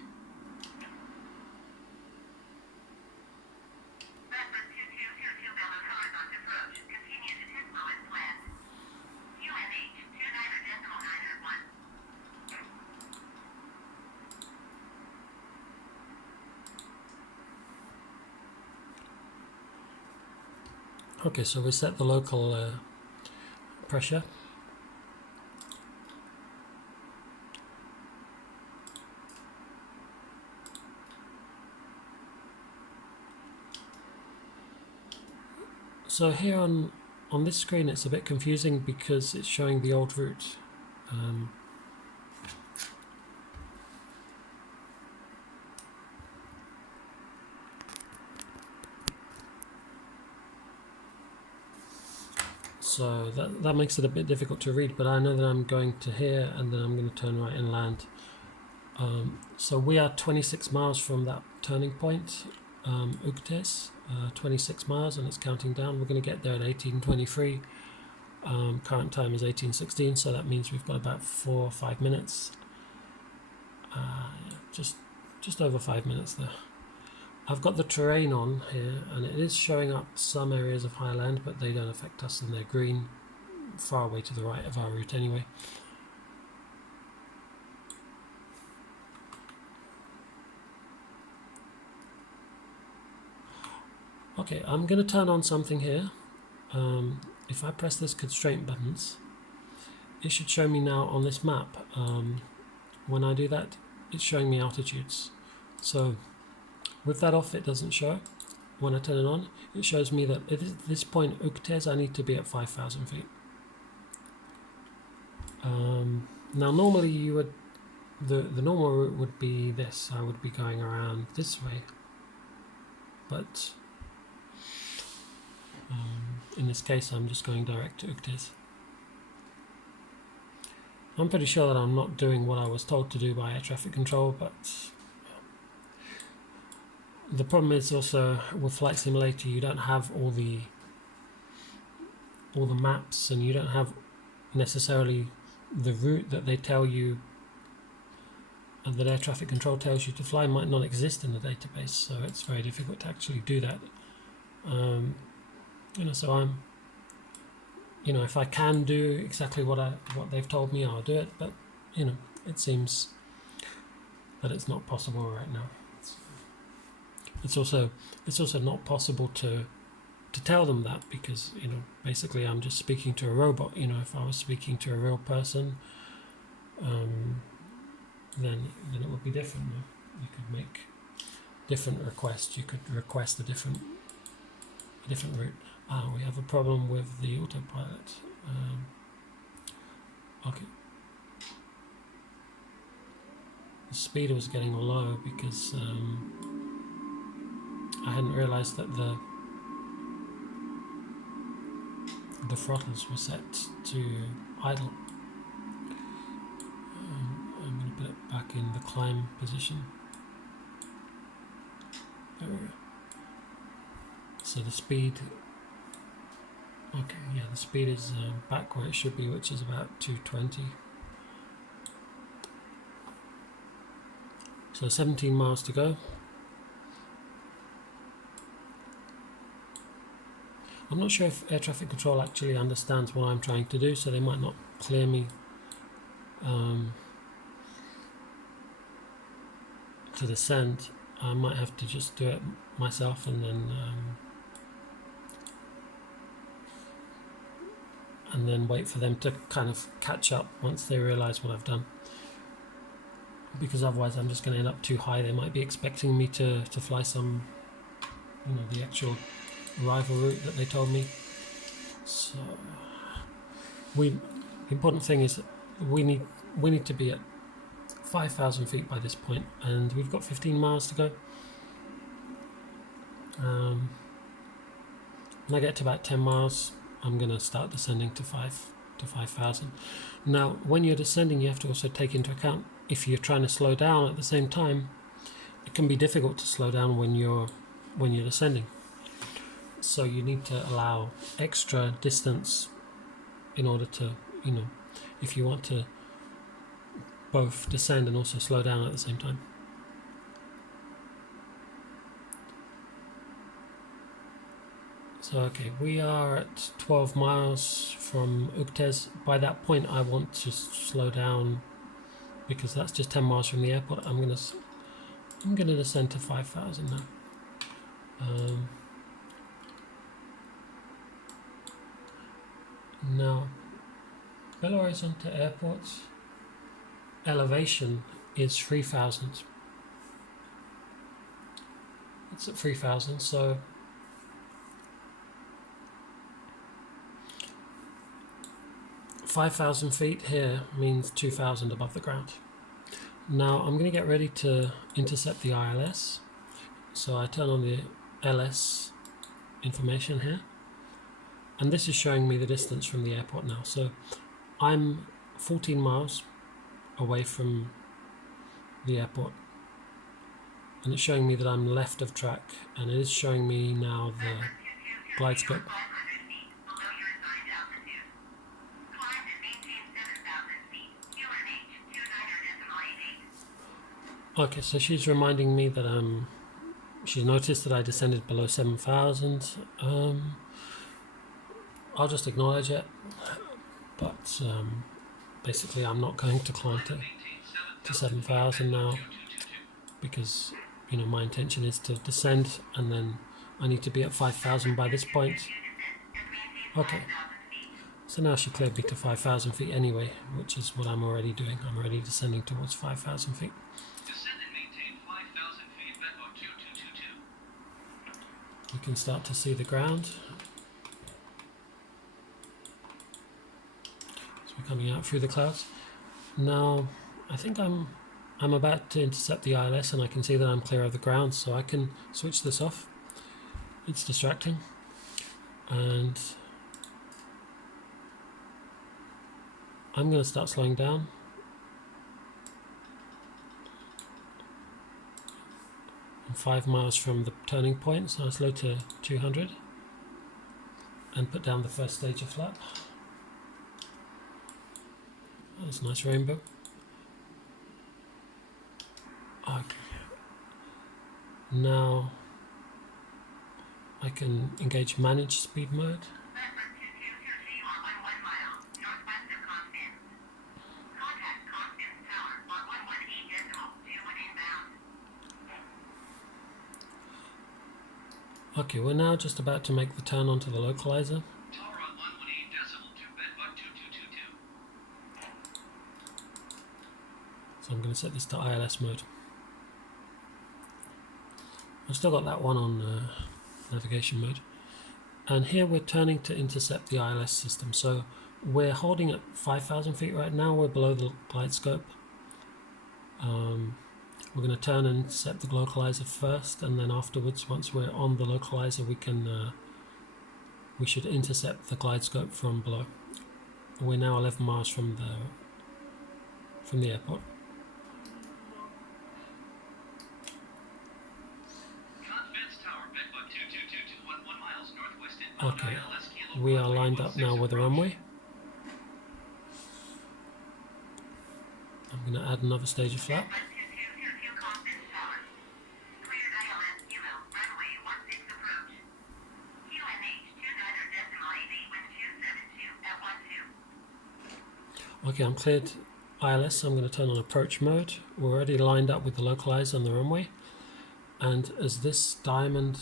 Bedbug 2222 Belo Horizonte approach. Continue to tempo as planned. UNH 29.901. Okay, so we set the local pressure. So here on this screen it's a bit confusing because it's showing the old route. So that makes it a bit difficult to read, but I know that I'm going to here and then I'm going to turn right and land. So we are 26 miles from that turning point, Uctes, 26 miles, and it's counting down. We're going to get there at 18:23. Current time is 18:16, so that means we've got about 4 or 5 minutes. Just over 5 minutes there. I've got the terrain on here, and it is showing up some areas of high land, but they don't affect us, and they're green, far away to the right of our route anyway. Okay, I'm going to turn on something here. If I press this constraint buttons, it should show me now on this map. When I do that, it's showing me altitudes. So with that off, it doesn't show. When I turn it on, it shows me that at this point, Uctes, I need to be at 5,000 feet. Now normally you would, the normal route would be this. I would be going around this way, but in this case I'm just going direct to Uctes. I'm pretty sure that I'm not doing what I was told to do by air traffic control, but the problem is also with Flight Simulator, you don't have all the maps, and you don't have necessarily the route that they tell you, and that air traffic control tells you to fly might not exist in the database, so it's very difficult to actually do that. So I'm, if I can do exactly what they've told me, I'll do it. But it seems that it's not possible right now. It's also not possible to tell them that, because basically I'm just speaking to a robot. If I was speaking to a real person, then it would be different. You could make different requests. You could request a different route. We have a problem with the autopilot. Okay. The speed was getting low because I hadn't realized that the throttles were set to idle. I'm going to put it back in the climb position. There we go. So the speed, the speed is back where it should be, which is about 220. So 17 miles to go. I'm not sure if air traffic control actually understands what I'm trying to do, so they might not clear me to descend. I might have to just do it myself, and then wait for them to kind of catch up once they realize what I've done, because otherwise I'm just going to end up too high. They might be expecting me to fly some, the actual arrival route that they told me. So the important thing is we need to be at 5,000 feet by this point, and we've got 15 miles to go. When I get to about 10 miles, I'm going to start descending to 5,000. Now, when you're descending, you have to also take into account, if you're trying to slow down at the same time, it can be difficult to slow down when you're descending. So you need to allow extra distance in order to, if you want to both descend and also slow down at the same time. So okay, we are at 12 miles from Uctes. By that point, I want to slow down because that's just 10 miles from the airport. I'm gonna descend to 5,000 now. Now, Belo Horizonte Airport's elevation is 3,000. It's at 3,000, so $5,000 feet here means 2,000 above the ground. Now I'm going to get ready to intercept the ILS. So I turn on the LS information here, and this is showing me the distance from the airport now. So I'm 14 miles away from the airport, and it's showing me that I'm left of track, and it is showing me now the glide slope. Okay, so she's reminding me that she's noticed that I descended below 7,000. I'll just acknowledge it, but basically I'm not going to climb to 7,000 now, because my intention is to descend, and then I need to be at 5,000 by this point. Okay, so now she cleared me to 5,000 feet anyway, which is what I'm already doing. I'm already descending towards 5,000 feet. You can start to see the ground. So we're coming out through the clouds. Now, I think I'm about to intercept the ILS, and I can see that I'm clear of the ground, so I can switch this off. It's distracting. And I'm going to start slowing down. 5 miles from the turning point, so I slow to 200 and put down the first stage of flap. Oh, that's a nice rainbow. Okay. Now I can engage manage speed mode. Bedbug 2220 on 1 mile, northwest of Constance. Contact Constance Tower on 118.21 inbound. Okay, we're now just about to make the turn onto the localizer. Tower on 118.2 Bedbug 2222. So I'm going to set this to ILS mode. I've still got that one on navigation mode. And here we're turning to intercept the ILS system. So we're holding at 5,000 feet right now. We're below the glide scope. We're going to turn and intercept the localizer first, and then afterwards, once we're on the localizer, we should intercept the glide scope from below. We're now 11 miles from the airport. Constance Tower, Bedbug 2222, 1 miles northwest inbound. Okay, ILS Kilo we are runway lined up 16 now with the approach. runway. I'm going to add another stage of flap. Bedbug 2222 Constance Tower. Cleared ILS Kilo, runway 16 approach. QNH 29.8 wind 272 at 12. Okay, I'm cleared ILS, so I'm going to turn on approach mode. We're already lined up with the localizer on the runway. And as this diamond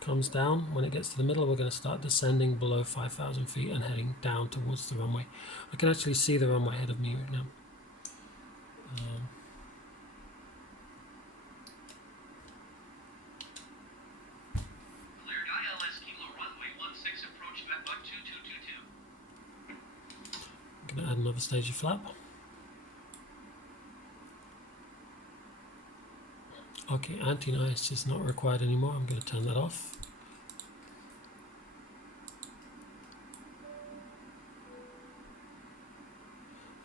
comes down, when it gets to the middle, we're going to start descending below 5,000 feet and heading down towards the runway. I can actually see the runway ahead of me right now. Cleared ILS Kilo runway 16 approach Bedbug 2222. I'm going to add another stage of flap. Okay, anti-ice is not required anymore. I'm going to turn that off.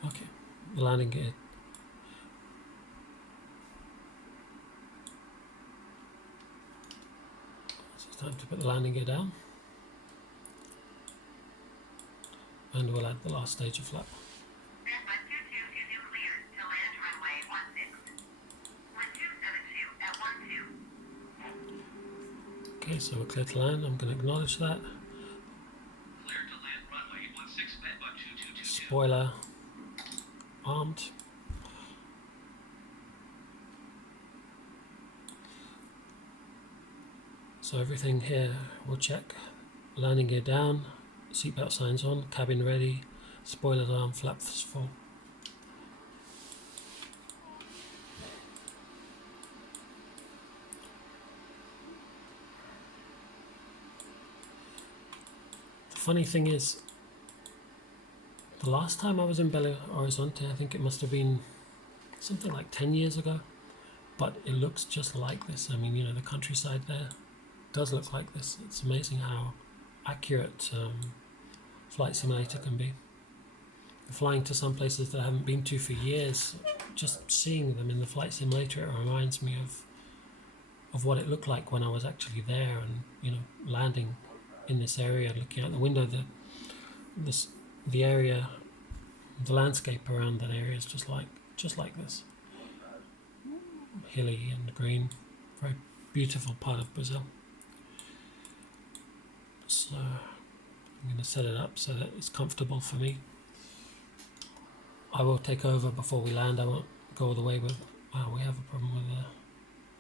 Okay, the landing gear. So it's time to put the landing gear down. And we'll add the last stage of flap. Bedbug 2222 cleared to land runway 16. Wind 272 at 12. Okay, so we're clear to land. I'm going to acknowledge that. Cleared to land runway 16 Bedbug 2222. Spoiler armed. So everything here we'll check. Landing gear down, seatbelt signs on, cabin ready, spoilers arm, flaps full. The funny thing is, the last time I was in Belo Horizonte, I think it must have been something like 10 years ago, but it looks just like this. I mean, you know, the countryside there does look like this. It's amazing how accurate Flight Simulator can be. Flying to some places that I haven't been to for years, just seeing them in the Flight Simulator, it reminds me of what it looked like when I was actually there, and you know, landing in this area, looking out the window. The area, the landscape around that area is just like this, hilly and green, very beautiful part of Brazil. So I'm going to set it up so that it's comfortable for me. I will take over before we land. I won't go all the way with. Wow, we have a problem with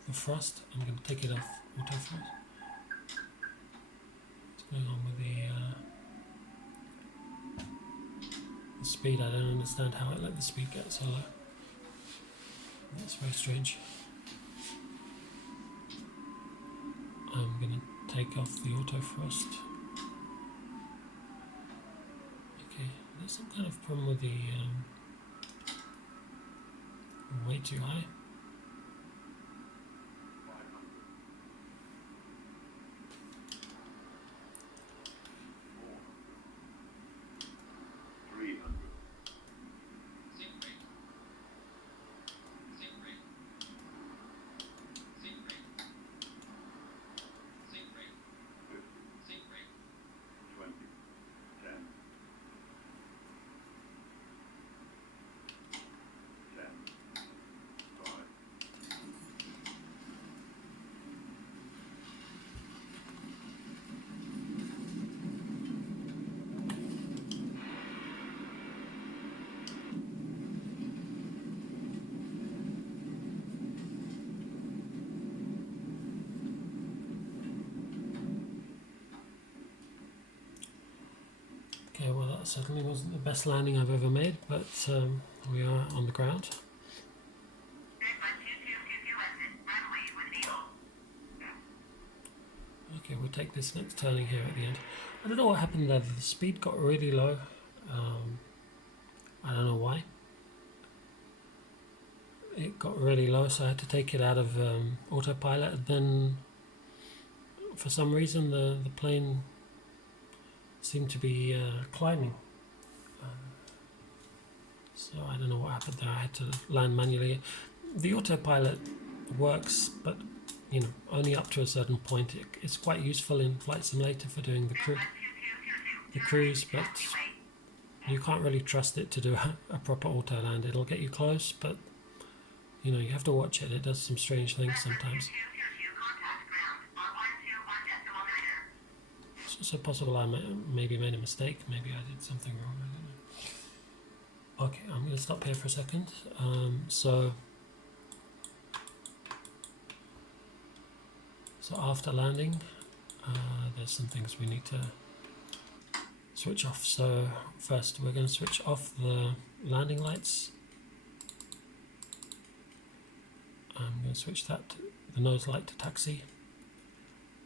the thrust. I'm going to take it off auto thrust. What's going on with the speed? I don't understand how it let the speed get so low. That's very strange. I'm going to take off the auto thrust. Okay, there's some kind of problem with the way too high. That certainly wasn't the best landing I've ever made, but we are on the ground. Okay, we'll take this next turning here at the end. I don't know what happened there. The speed got really low. I don't know why. It got really low, so I had to take it out of autopilot. And then, for some reason, the plane seemed to be climbing. So I don't know what happened there. I had to land manually. The autopilot works, but you know, only up to a certain point. It's quite useful in Flight Simulator for doing the cruise, but you can't really trust it to do a proper auto land. It'll get you close, but you know, you have to watch it. It does some strange things sometimes. It's also possible I maybe made a mistake. Maybe I did something wrong. I don't know. Okay, I'm going to stop here for a second. So after landing, there's some things we need to switch off. So first we're going to switch off the landing lights. I'm going to switch that the nose light to taxi.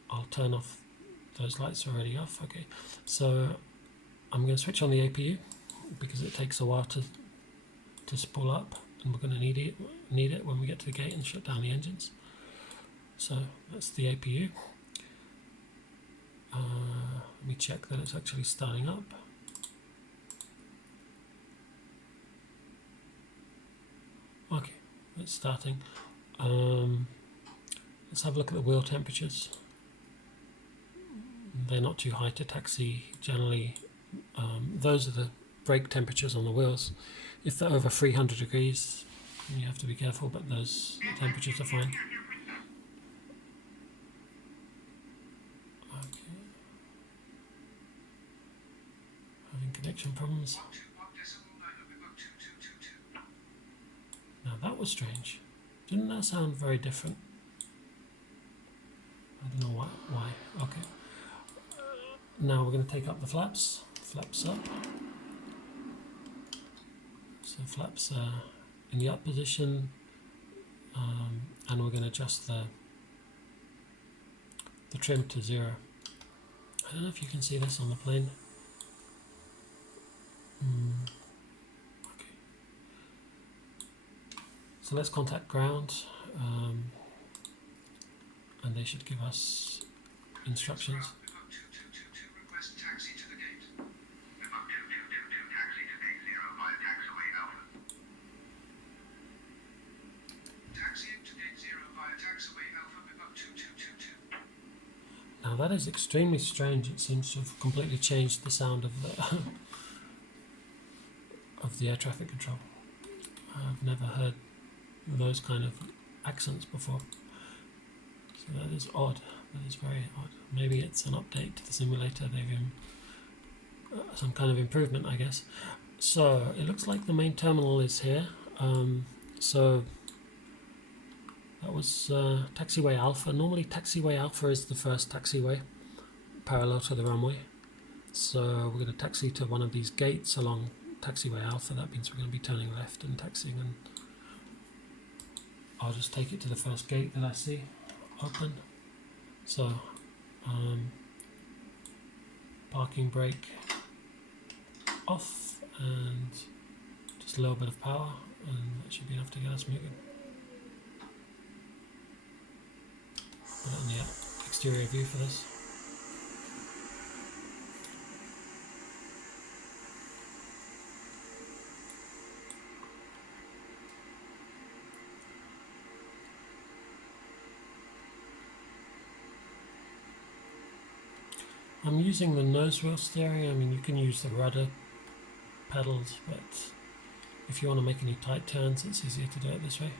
I'll turn off those lights already off. Okay, so I'm going to switch on the APU because it takes a while to spool up, and we're going to need it when we get to the gate and shut down the engines. So that's the APU. Let me check that it's actually starting up. Okay, it's starting. Let's have a look at the wheel temperatures. They're not too high to taxi generally. Those are the brake temperatures on the wheels. If they're over 300 degrees, you have to be careful, but those temperatures are fine. Okay. Having connection problems. Now that was strange. Didn't that sound very different? I don't know why. Okay. Now we're going to take up the flaps. Flaps up. So flaps in the up position, and we're going to adjust the trim to 0. I don't know if you can see this on the plane. Okay. So let's contact ground, and they should give us instructions. Now that is extremely strange. It seems to have completely changed the sound of the air traffic control. I've never heard those kind of accents before. So that is odd. That is very odd. Maybe it's an update to the simulator. They've some kind of improvement, I guess. So it looks like the main terminal is here. So that was taxiway Alpha. Normally taxiway Alpha is the first taxiway parallel to the runway. So we're going to taxi to one of these gates along taxiway Alpha. That means we're going to be turning left and taxiing, and I'll just take it to the first gate that I see open. So parking brake off, and just a little bit of power, and that should be enough to get us moving. Put it on the exterior view for this. I'm using the nose wheel steering. I mean, you can use the rudder pedals, but if you want to make any tight turns, it's easier to do it this way.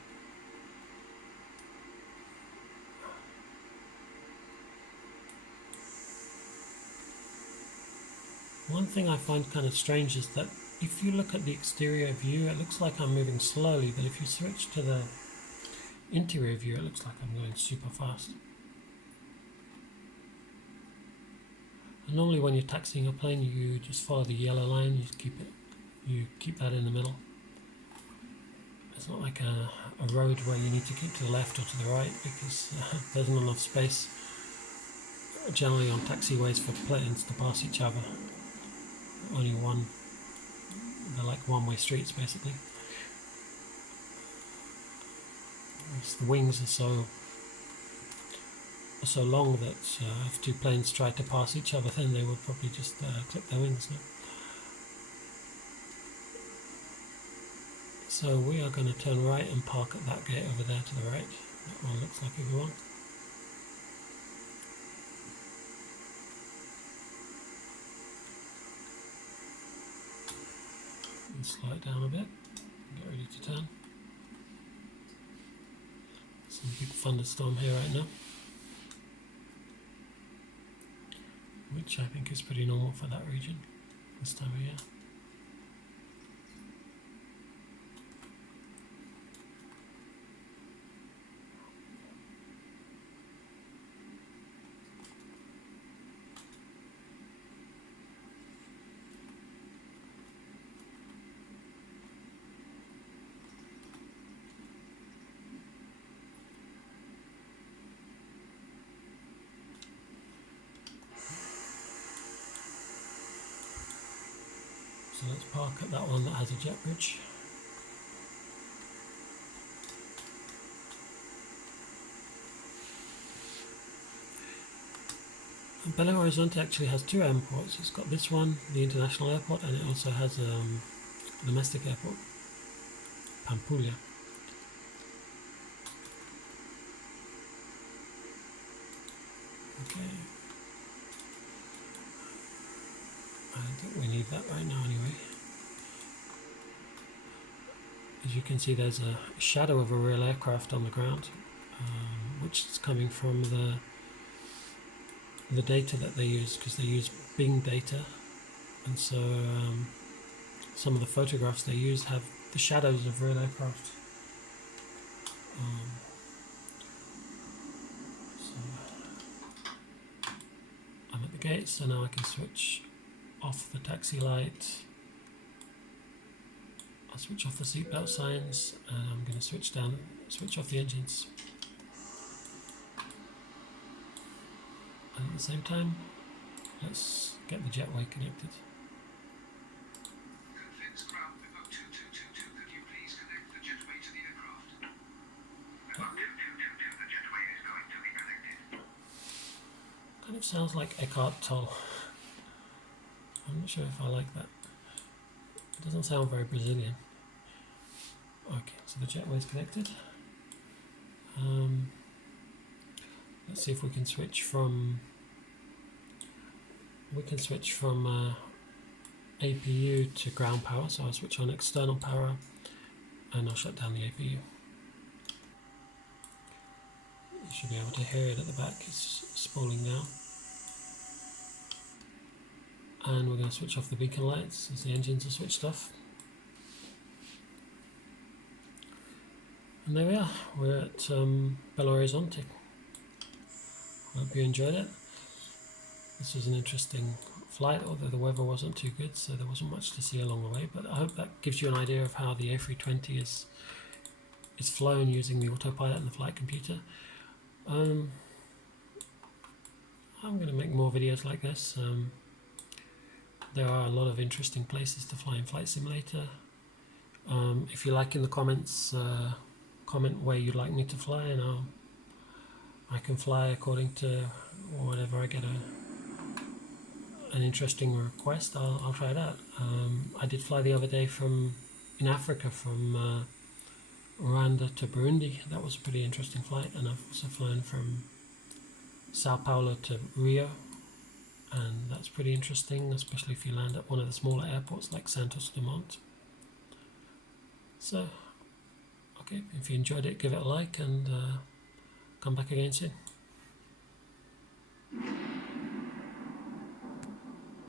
One thing I find kind of strange is that if you look at the exterior view, it looks like I'm moving slowly, but if you switch to the interior view, it looks like I'm going super fast. And normally when you're taxiing a plane, you just follow the yellow line. You keep that in the middle. It's not like a road where you need to keep to the left or to the right because there's not enough space generally on taxiways for planes to pass each other. Only one, they're like one-way streets basically. The wings are so long that if two planes tried to pass each other, then they would probably just clip their wings now. So we are going to turn right and park at that gate over there to the right. That one looks like a good one. And slow it down a bit. Get ready to turn. Some big thunderstorm here right now, which I think is pretty normal for that region this time of year. So let's park at that one that has a jet bridge. And Belo Horizonte actually has two airports. It's got this one, the international airport, and it also has a domestic airport, Pampulha. Okay. I don't think we need that right now anyway. As you can see, there's a shadow of a real aircraft on the ground, which is coming from the data that they use, because they use Bing data, and so some of the photographs they use have the shadows of real aircraft. So I'm at the gate, so now I can switch off the taxi light. I'll switch off the seatbelt signs, and I'm going to switch off the engines. And at the same time, let's get the jetway connected. Convince ground Bedbug 2222, could you please connect the jetway to the aircraft? Bedbug 2222, the jetway is going to be connected. Kind of sounds like Eckhart Tolle. I'm not sure if I like that. It doesn't sound very Brazilian. Okay, so the jetway is connected. Let's see if we can switch from APU to ground power. So I'll switch on external power and I'll shut down the APU. You should be able to hear it at the back. It's spooling now. And we're going to switch off the beacon lights as the engines are switched off. And there we are, we're at Belo Horizonte. Hope you enjoyed it. This was an interesting flight, although the weather wasn't too good, so there wasn't much to see along the way, but I hope that gives you an idea of how the A320 is flown using the autopilot and the flight computer. I'm going to make more videos like this. There are a lot of interesting places to fly in Flight Simulator. If you like in the comments, comment where you'd like me to fly, and I can fly according to whatever I get an interesting request. I'll try that. I did fly the other day in Africa from Rwanda to Burundi. That was a pretty interesting flight, and I've also flown from Sao Paulo to Rio, and that's pretty interesting, especially if you land at one of the smaller airports like Santos Dumont. So, okay, if you enjoyed it, give it a like and come back again soon.